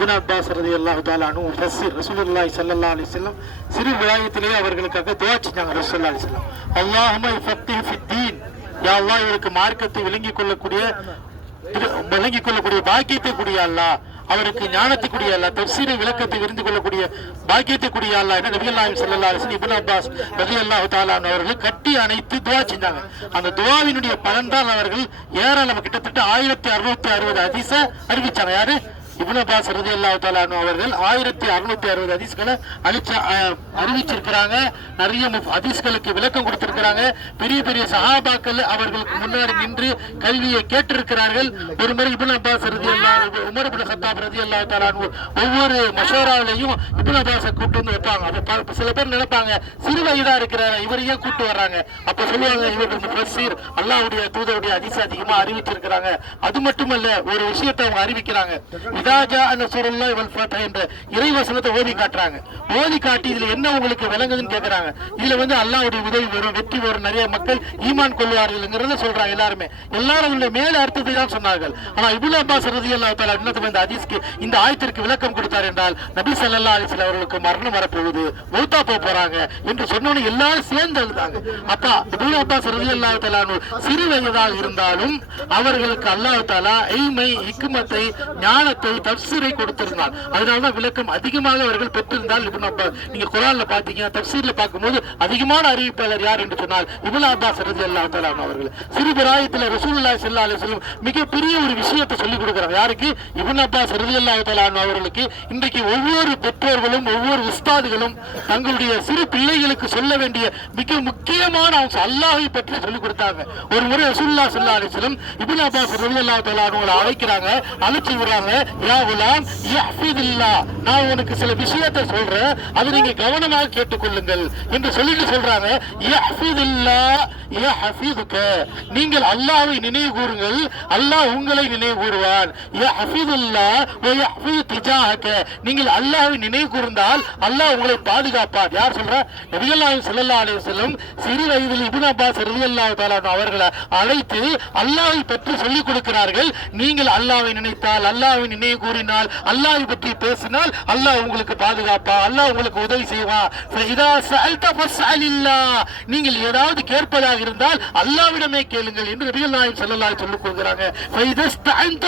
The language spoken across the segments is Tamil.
இபின் அப்பாஸ் ரதி அல்லாஹு தாலானு ஃபஸ்ஸிர் ரசூலுல்லாய் ஸல்லல்லாஹு அலி செல்லம் சிறு விழாயத்திலேயே அவர்களுக்காக துஆ செஞ்சாங்க ரசூலுல்லாஹி அலி செல்லம் அல்லாஹும்ம ஃபித்தீன் யா அல்லா இவருக்கு மார்க்கத்தை விளங்கிக் கொள்ளக்கூடிய விளங்கிக் கொள்ளக்கூடிய பாக்கியத்தை கூடிய அல்லாஹ் அவருக்கு ஞானத்தை கூடிய அல்லா. தப்சீரை விளக்கத்தை விருந்து கொள்ளக்கூடிய பாக்கியத்தை கூடிய அல்லா. என நபி அல்லாஹ் சல்லா அலைஹி இபின் அப்பாஸ் ரலியல்லாஹு அல்லாஹு தாலான் அவர்கள் கட்டி அணைத்து துவா செஞ்சாங்க. அந்த துவாவினுடைய பலன் தான் அவர்கள் ஏராளம் கிட்டத்தட்ட ஆயிரத்தி அறுநூத்தி அறுபது அதிச அறிவிச்சாங்க. யாரு? இப்னு அப்பாஸ் ரதி அல்லா அன்ஹு அவர்கள் ஆயிரத்தி அறுநூத்தி அறுபது ஹதீஸ்களை அழிச்ச அறிவிச்சிருக்கிறாங்க. நிறைய முஃப்- ஹதீஸ்களுக்கு விளக்கம் கொடுத்திருக்கிறாங்க. பெரிய பெரிய சஹாபாக்கள் அவர்களுக்கு முன்னாடி நின்று கல்வியை கேட்டிருக்கிறார்கள். ஒரு முறை இப்னு அப்பாஸ் ரலியல்லாஹு உமர் இப்னு சத்தாப் ரதி அல்லா அன்ஹு ஒவ்வொரு மஷோராவிலையும் இப்னு அப்பாஸை கூப்பிட்டு வந்து வைப்பாங்க. அப்ப சில பேர் நினைப்பாங்க சிறு வயதா இருக்கிற இவரையே ஏன் கூட்டு வர்றாங்க? அப்ப சொல்லுவாங்க இவர் பசீர் அல்லாவுடைய தூதருடைய ஹதீஸ் அதிகமா அறிவிச்சிருக்கிறாங்க. அது மட்டுமல்ல ஒரு விஷயத்தை அவங்க அறிவிக்கிறாங்க. இதாஜா நசருல்லாஹி வல் ஃபத்ஹ் என்ற இறைவசனத்தை ஓதி காட்டுறாங்க. ஓதி காட்டி இதுல என்ன உங்களுக்கு விளங்குதுன்னு கேக்குறாங்க. இதுல வந்து அல்லாஹ்வுடைய உதவி வரும் வெற்றி வரும் நிறைய மக்கள் ஈமான் கொள்வார்கள்ங்கிறத சொல்றாங்க எல்லாருமே. எல்லாரும் அதனுடைய மேல அர்த்தத்தை தான் சொன்னார்கள். ஆனா இபுல் அப்பாஸ் ரலியல்லாஹு தஆலா இன்னத்தும் இந்த ஹதீஸ்க்கு இந்த ஆயத்திற்கு விளக்கம் கொடுத்தார் என்றால் நபி ஸல்லல்லாஹு அலைஹி வஸல்லம் அவர்களுக்கு மரணம் வரப்போகுது மௌத்தா போக போறாங்க என்று சொன்னோன்னு எல்லாரும் சேர்ந்து அழுதாங்க. அப்பா இபுல் அப்பாஸ் ரலியல்லாஹு தஆலா அன்ஹு சிறு வயதாக இருந்தாலும் அவர்களுக்கு அல்லாஹ் தஆலா எய்மை ஹிக்மத்தை ஞானத்தை தப்சீரை கொடுத்திருந்தார். அதனாலதான் விளக்கம் அதிகமாக அவர்கள் பெற்றிருந்தால் இப்ப நம்ம நீங்க குரான்ல பாத்தீங்கன்னா தப்சீர்ல பார்க்கும்போது அதிகமான அறிவிப்பாளர் யார் என்று சொன்னால் இப்னு அப்பாஸ் ரஜி அல்லா தலாம் அவர்கள். சிறு பிராயத்துல ரசூல்லா செல்லா அலைஹி வஸல்லம் மிகப்பெரிய ஒரு விஷயத்தை சொல்லிக் கொடுக்குறாங்க யாருக்கு? இப்னு அப்பாஸ் ரஜி அல்லா தலாம் அவர்களுக்கு. இன்றைக்கு ஒவ்வொரு பெற்றோர்களும் ஒவ்வொரு உஸ்தாதுகளும் தங்களுடைய சிறு பிள்ளைகளுக்கு சொல்ல வேண்டிய மிக முக்கியமான அம்சம் அல்லாஹை பற்றி சொல்லிக் கொடுத்தாங்க. ஒரு முறை ரசூல்லா செல்லா அலைஹி வஸல்லம் இப்னு அப்பாஸ் ரலியல்லாஹு தஆலா அன்ஹுவை அழைக்கிறாங்க அழைச்சி விடுறாங்க. நான் உனக்கு சில விஷயத்தை சொல்றேன். அது நீங்க கவனமாக கேட்டுக்கொள்ளுங்கள் என்று சொல்லிட்டு சொல்றாங்க. நீங்கள் அல்லாவை நினைவு கூறுங்கள். அல்லாஹ் உங்களை நினைவு கூறுவான். நீங்கள் அல்லாவை நினைவு கூர்ந்தால் அல்லாஹ் உங்களை பாதுகாப்பார். யார் சொல்றா? நபிகள்லாஹி ஸல்லல்லாஹு அலைஹி வஸல்லம் சிறு வயதில் இப்னு அப்பாஸ் ரலியல்லாஹு தஆலா அவர்களை அழைத்து அல்லாஹ்வை பற்றி சொல்லிக் கொடுக்கிறார்கள். நீங்கள் அல்லாஹ்வை நினைத்தால் அல்லாஹ்வை நினைவு கூறினால் அல்லாஹ்வை பற்றி பேசினால் அல்லாஹ் உங்களுக்கு பாதுகாப்பா அல்லாஹ் உங்களுக்கு உதவி செய்வான் நீங்கள் ஏதாவது கேட்பதாக இருந்தால் அல்லாவிடமே கேளுங்கள் என்று நபிகள் நாயகம் செல்லலாய் சொல்லிக் கொள்கிறாங்க ஃபைதஸ்தஅன்த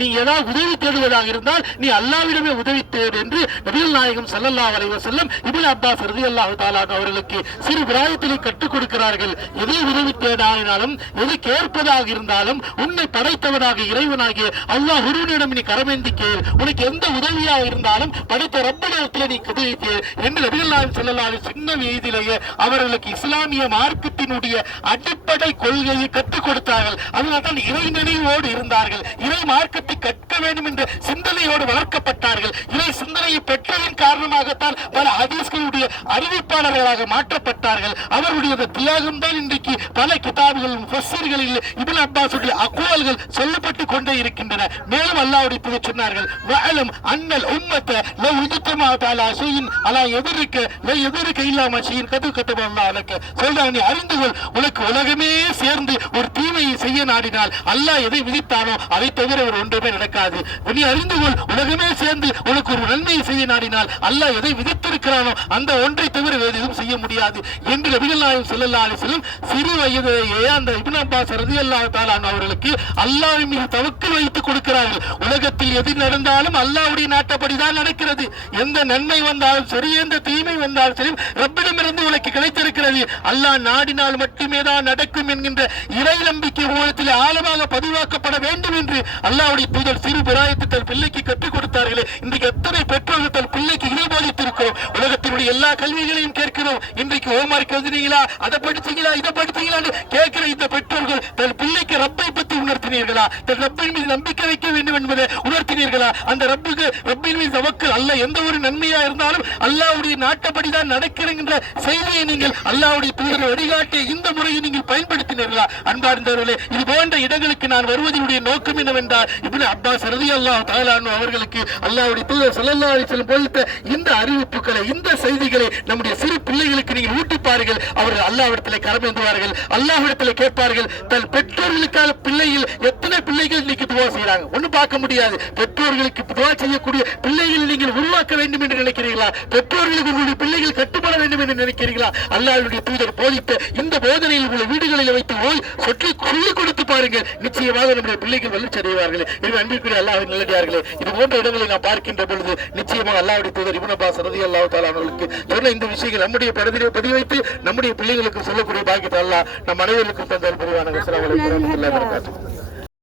நீ ஏதாவது உதவி தேடுவதாக இருந்தால் நீ அல்லாவிடமே உதவி தேடு என்று நபிகள் நாயகம் செல்லல்லா அலைஹி செல்லும் இப்னு அப்பாஸ் ரலியல்லாஹு தஆலா அன்ஹு அவர்களுக்கு சிறு பிராயத்திலே கற்றுக் கொடுக்கிறார்கள். எதை உதவி தேடாயினாலும் எது கேட்பதாக இருந்தாலும் உன்னை படைத்தவனாக இறைவனாகிய அல்லாஹ் ஒருவனிடம் நீ கரமேந்தி கேள். உனக்கு எந்த உதவியா இருந்தாலும் படைத்த ரப்பனிடத்தில் நீ உதவி கேள் என்று நபிகள்லாம் சொல்லலாம். சின்ன வயதிலேயே அவர்களுக்கு இஸ்லாமிய மார்க்கத்தினுடைய அடிப்படை கொள்கையை கற்றுக் கொடுத்தார்கள். அதனால் தான் இறை நினைவோடு இருந்தார்கள். இறை மார்க்கத்தை கற்க வேண்டும் என்ற சிந்தனையோடு வளர்க்கப்பட்டார்கள். இறை சிந்தனையை பெற்றதன் காரணமாகத்தான் பல ஹதீஸ்களுடைய அறிவிப்பாளர்களாக மாற்றப்பட்டார்கள். அவருடைய தியாகம் தான் இன்றைக்கு பல கிதாபுகள் முஃபஸ்ஸிர்களில் இப்னு அப்பாஸுடைய அக்குவல்கள் சொல்லப்பட்டு கொண்டே இருக்கின்றன. மேலும் அல்லாவுடைய தூதர் சொன்னார்கள். வாழும் அன்னல் உம்மத்த லவ் உஜ்தமா தஆலா ஷைஇன் அலா எதிர்க்க லவ் எதிர்க்க இல்லாம ஷைஇன் கது கதப அல்லாஹ் அலக்க சொல்றாங்க நீ அறிந்து கொள் உனக்கு உலகமே சேர்ந்து ஒரு தீமையை செய்ய நாடினால் அல்லாஹ் எதை விதித்தானோ அதை தவிர ஒரு ஒன்றுமே நடக்காது. நீ அறிந்து கொள் உலகமே சேர்ந்து உனக்கு ஒரு நன்மையை செய்ய நாடினால் அல்லாஹ் எதை விதித்திருக்கிறானோ அந்த ஒன்றை தவிர வேறு எதுவும் செய்ய முடியாது. என்று நபிகள் நாயகம் ஸல்லல்லாஹு சிறு வயதிலேயே அந்த இபின் அப்பாஸ் ரதி தஆலா அவர்களுக்கு அல்லாஹ்வின் மீது தவக்கல் வைத்து கொடுக்கிறார். உலகத்தில் எது நடந்தாலும் அல்லாஹ்வுடைய நாட்டப்படிதான் நடக்கிறது. எந்த நன்மை வந்தாலும் சரி எந்த தீமை வந்தாலும் சரி ரப்பிடமிருந்து உனக்கு கிடைத்திருக்கிறது. அல்லாஹ் நாடினால் மட்டுமே தான் நடக்கும் என்கின்ற இறை நம்பிக்கை மூலத்தில் ஆழமாக பதிவாக்கப்பட வேண்டும் என்று அல்லாவுடைய தூதர் சிறு பிராயத்தை தன் பிள்ளைக்கு கற்றுக் கொடுத்தார்களே. இன்றைக்கு எத்தனை பெற்றோர்கள் தன் பிள்ளைக்கு இதை போதித்திருக்கிறோம்? உலகத்தினுடைய எல்லா கல்விகளையும் கேட்கிறோம். இன்றைக்கு ஹோம்ஒர்க் எழுதுனீங்களா? அதை படிச்சீங்களா? இதை படிச்சீங்களா கேட்கிற இந்த பெற்றோர்கள் தன் பிள்ளைக்கு ரப்பை பற்றி உணர்த்தினீர்களா தன் ரப்பின் மீது நம்பிக்கை வைக்க வேண்டும் என்பதை உணர்த்தினீர்களா? அந்த ரப்புக்கு ரப்பின் மீது தவக்கல் அல்ல. எந்த ஒரு நன்மையா இருந்தாலும் அல்லாவுடைய நாட்டப்படி தான் நடக்கிறேங்கிற செய்தியை நீங்கள் அல்லாவுடைய தூதர் வழிகாட்டிய இந்த முறையை நீங்கள் பயன்படுத்தினீர்களா? அன்பார்ந்தவர்களே இது போன்ற இடங்களுக்கு நான் வருவதனுடைய நோக்கம் என்னவென்றால் இப்படி அப்பாஸ் ரலியல்லாஹு தஆலா தாலானு அவர்களுக்கு அல்லாவுடைய தூதர் சொல்லல்லா செல்லும் வஸல்லம் இந்த அறிவிப்புகளை இந்த செய்திகளை நம்முடைய சிறு பிள்ளைகளுக்கு நீங்கள் ஊட்டிப்பார்கள் பாருங்கள் அவர்கள் அல்லாஹ்விடத்திலே கரமேந்துவார்கள் அல்லாஹ்விடத்திலே கேட்பார்கள் தன் பெற்றோர்களுக்கான பிள்ளையில் எத்தனை பிள்ளைகள் இன்னைக்கு துவா செய்யறாங்க ஒண்ணும் பார்க்க முடியாது. பெற்றோர்களுக்கு துவா செய்யக்கூடிய பிள்ளைகள் நீங்கள் உருவாக்க வேண்டும் என்று நினைக்கிறீர்களா? பெற்றோர்களுக்கு உங்களுடைய பிள்ளைகள் கட்டுப்பட வேண்டும் என்று நினைக்கிறீர்களா? அல்லாஹ்வுடைய தூதர் போதித்த இந்த போதனையில் உள்ள வீடுகளில் வைத்து போய் சொற்றி சொல்லிக் கொடுத்து பாருங்கள். நிச்சயமாக நம்முடைய பிள்ளைகள் வளர்ச்சி அடைவார்கள். எனவே அன்பிற்குரிய அல்லாஹின் நல்லடியார்களே இது போன்ற இடங்களை நான் பார்க்கின்ற பொழுது நிச்சயமாக அல்லாவுடைய தூதர் இப்னு சரதி ரலியல்லாஹு தஆலா அவர்களுக்கு சொன்ன இந்த விஷயங்கள் நம்முடைய பதிவை பதிவு வைத்து நம்முடைய பிள்ளைகளுக்கு சொல்லக்கூடிய பாக்கியத்தை அல்லா நம் அனைவருக்கும் தந்தால் புரிவான அஸ்ஸலாமு அலைக்கும் வரஹ்மத்துல்லாஹி வபரகாத்துஹு.